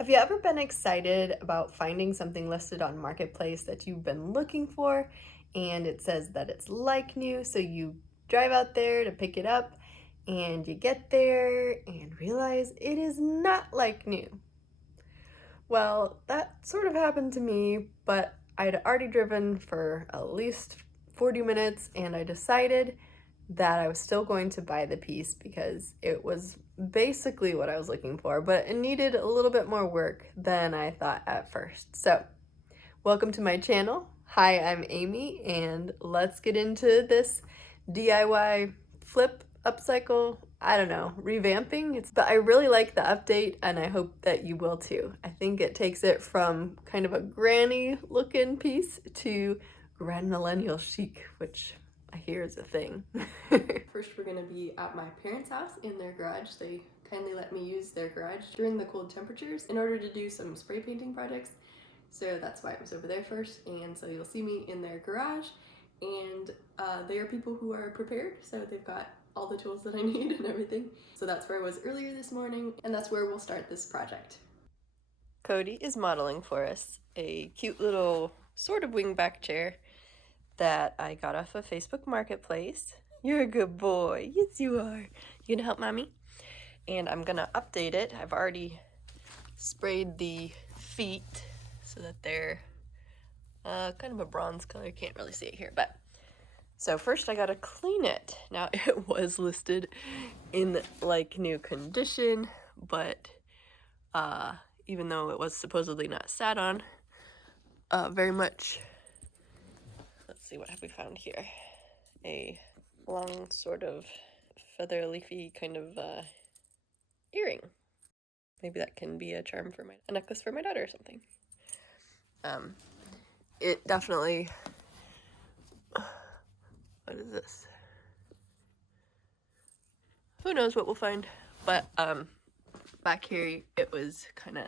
Have you ever been excited about finding something listed on Marketplace that you've been looking for and it says that it's like new, so you drive out there to pick it up and you get there and realize it is not like new? Well, that sort of happened to me, but I'd already driven for at least 40 minutes and I decided that I was still going to buy the piece because it was basically what I was looking for, but it needed a little bit more work than I thought at first. So, welcome to my channel. Hi, I'm Amy, and let's get into this DIY flip, upcycle, I don't know, revamping. But I really like the update, and I hope that you will too. I think it takes it from kind of a granny looking piece to Grand Millennial Chic, which I hear is a thing. First, we're gonna be at my parents' house in their garage. They kindly let me use their garage during the cold temperatures in order to do some spray painting projects. So that's why I was over there first. And so you'll see me in their garage, and they are people who are prepared. So they've got all the tools that I need and everything. So that's where I was earlier this morning, and that's where we'll start this project. Cody is modeling for us a cute little sort of wingback chair that I got off of Facebook Marketplace. You're a good boy. Yes, you are. You gonna help mommy? And I'm gonna update it. I've already sprayed the feet so that they're kind of a bronze color. Can't really see it here, but so first I gotta clean it. Now it was listed in like new condition, but even though it was supposedly not sat on very much. Let's see, what have we found here? A long sort of feather leafy kind of earring. Maybe that can be a charm for a necklace for my daughter or something. It definitely, what is this? Who knows what we'll find, but back here it was kind of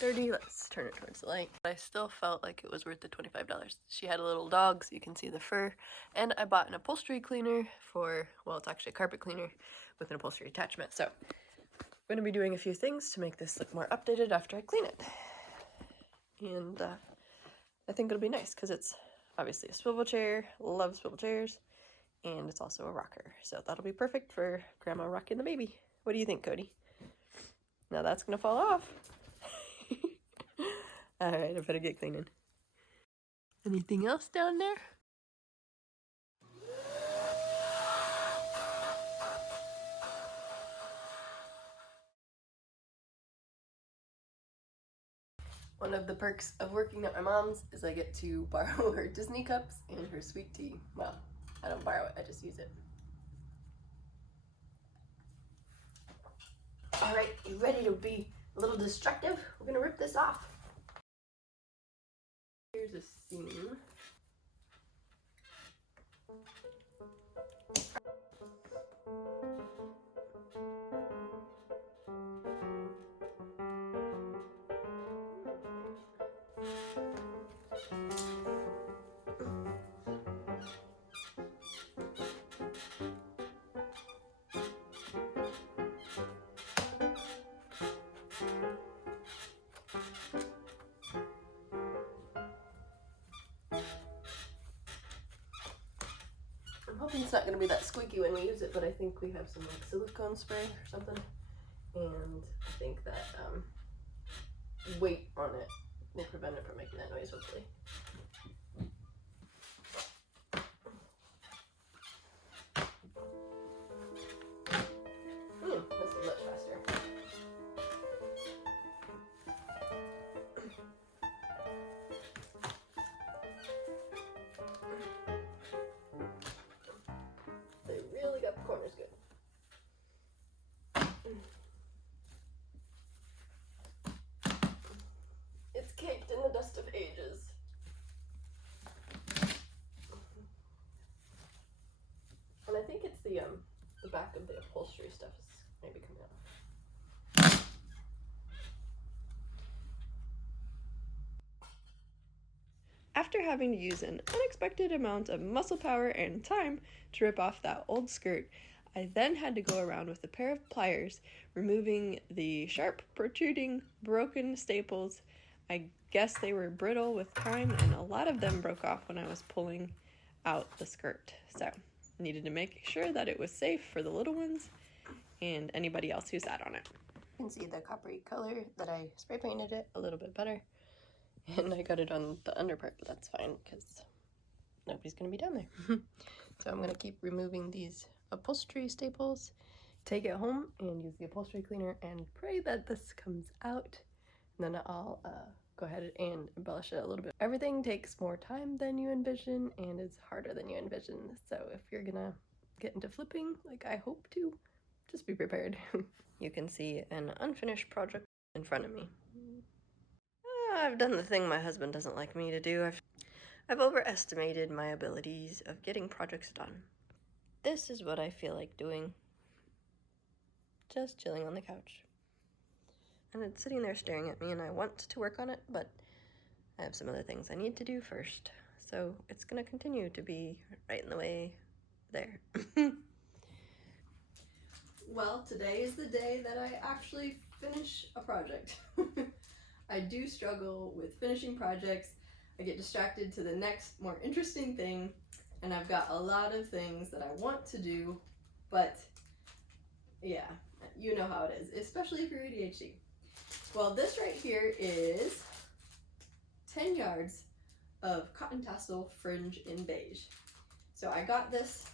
dirty. Let's turn it towards the light. I still felt like it was worth the $25. She had a little dog, so you can see the fur, and I bought an upholstery cleaner for, well, it's actually a carpet cleaner with an upholstery attachment. So I'm going to be doing a few things to make this look more updated after I clean it. And I think it'll be nice because it's obviously a swivel chair. Love swivel chairs. And it's also a rocker. So that'll be perfect for Grandma rocking the baby. What do you think, Cody? Now that's going to fall off. Alright, I better get cleaning. Anything else down there? One of the perks of working at my mom's is I get to borrow her Disney cups and her sweet tea. Well, I don't borrow it, I just use it. Alright, you ready to be a little destructive? We're gonna rip this off. Here's a seam. I'm hoping it's not going to be that squeaky when we use it, but I think we have some like silicone spray or something, and I think that weight on it will prevent it from making that noise, hopefully. This is much faster. They really got the corners good. It's caked in the dust of ages. And I think it's the back of the upholstery stuff is maybe coming out. After having to use an unexpected amount of muscle power and time to rip off that old skirt, I then had to go around with a pair of pliers, removing the sharp, protruding, broken staples. I guess they were brittle with time, and a lot of them broke off when I was pulling out the skirt. So I needed to make sure that it was safe for the little ones and anybody else who sat on it. You can see the coppery color that I spray painted it a little bit better. And I got it on the under part, but that's fine because nobody's going to be down there. So I'm going to keep removing these upholstery staples, take it home and use the upholstery cleaner and pray that this comes out. And then I'll go ahead and embellish it a little bit. Everything takes more time than you envision and is harder than you envision. So if you're going to get into flipping like I hope to, just be prepared. You can see an unfinished project in front of me. I've done the thing my husband doesn't like me to do. I've overestimated my abilities of getting projects done. This is what I feel like doing. Just chilling on the couch. And it's sitting there staring at me and I want to work on it, but I have some other things I need to do first. So it's gonna continue to be right in the way there. Well, today is the day that I actually finish a project. I do struggle with finishing projects. I get distracted to the next more interesting thing, and I've got a lot of things that I want to do, but yeah, you know how it is, especially if you're ADHD. Well, this right here is 10 yards of cotton tassel fringe in beige. So I got this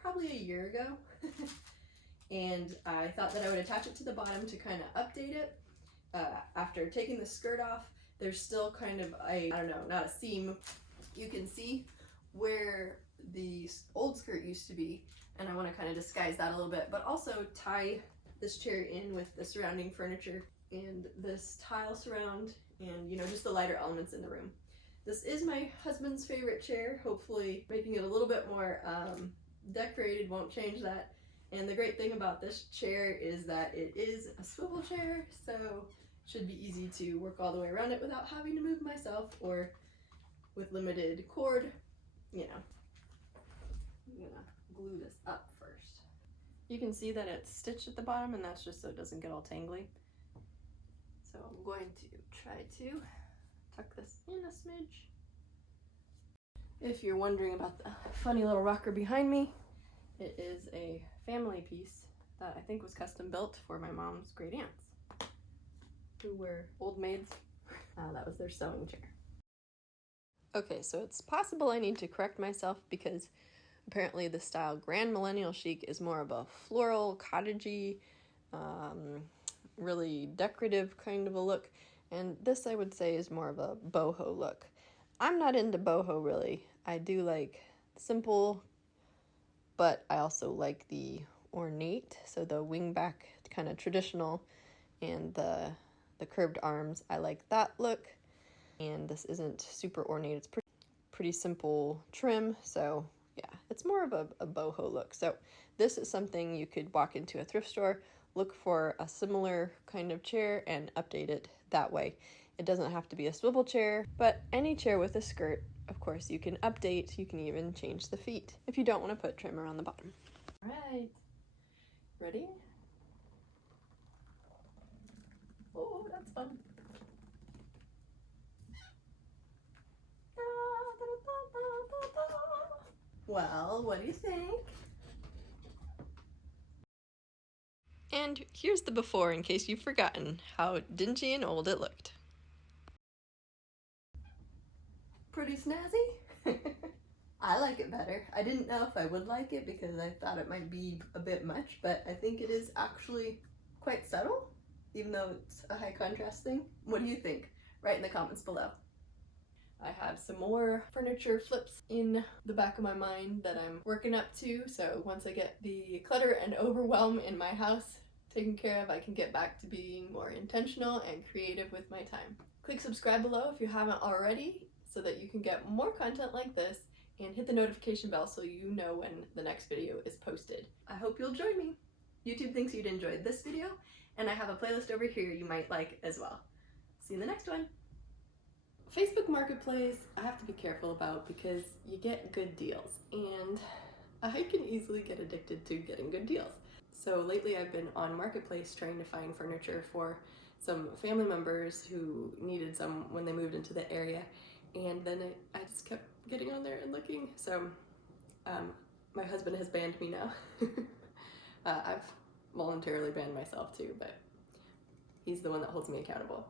probably a year ago. And I thought that I would attach it to the bottom to kind of update it. After taking the skirt off, there's still kind of a, I don't know, not a seam. You can see where the old skirt used to be, and I want to kind of disguise that a little bit, but also tie this chair in with the surrounding furniture and this tile surround and, you know, just the lighter elements in the room. This is my husband's favorite chair. Hopefully making it a little bit more decorated won't change that. And the great thing about this chair is that it is a swivel chair, so it should be easy to work all the way around it without having to move myself or with limited cord. You know, I'm gonna glue this up first. You can see that it's stitched at the bottom, and that's just so it doesn't get all tangly. So I'm going to try to tuck this in a smidge. If you're wondering about the funny little rocker behind me, it is a family piece that I think was custom built for my mom's great aunts, who were old maids. That was their sewing chair. Okay, so it's possible I need to correct myself because apparently the style Grand Millennial Chic is more of a floral, cottagey, really decorative kind of a look, and this I would say is more of a boho look. I'm not into boho really. I do like simple, but I also like the ornate, so the wingback kind of traditional and the curved arms. I like that look, and this isn't super ornate. It's pretty simple trim, so yeah, it's more of a boho look. So this is something you could walk into a thrift store, look for a similar kind of chair and update it that way. It doesn't have to be a swivel chair, but any chair with a skirt, of course, you can update. You can even change the feet if you don't want to put trim around the bottom. All right, ready? Oh, that's fun. Well, what do you think? And here's the before in case you've forgotten how dingy and old it looked. Pretty snazzy? I like it better. I didn't know if I would like it because I thought it might be a bit much, but I think it is actually quite subtle, even though it's a high contrast thing. What do you think? Write in the comments below. I have some more furniture flips in the back of my mind that I'm working up to, so once I get the clutter and overwhelm in my house taken care of, I can get back to being more intentional and creative with my time. Click subscribe below if you haven't already so that you can get more content like this, and hit the notification bell so you know when the next video is posted. I hope you'll join me. YouTube thinks you'd enjoy this video, and I have a playlist over here you might like as well. See you in the next one. Facebook Marketplace, I have to be careful about because you get good deals, and I can easily get addicted to getting good deals. So lately I've been on Marketplace trying to find furniture for some family members who needed some when they moved into the area, and then I just kept getting on there and looking. So my husband has banned me now. I've voluntarily banned myself too, but he's the one that holds me accountable.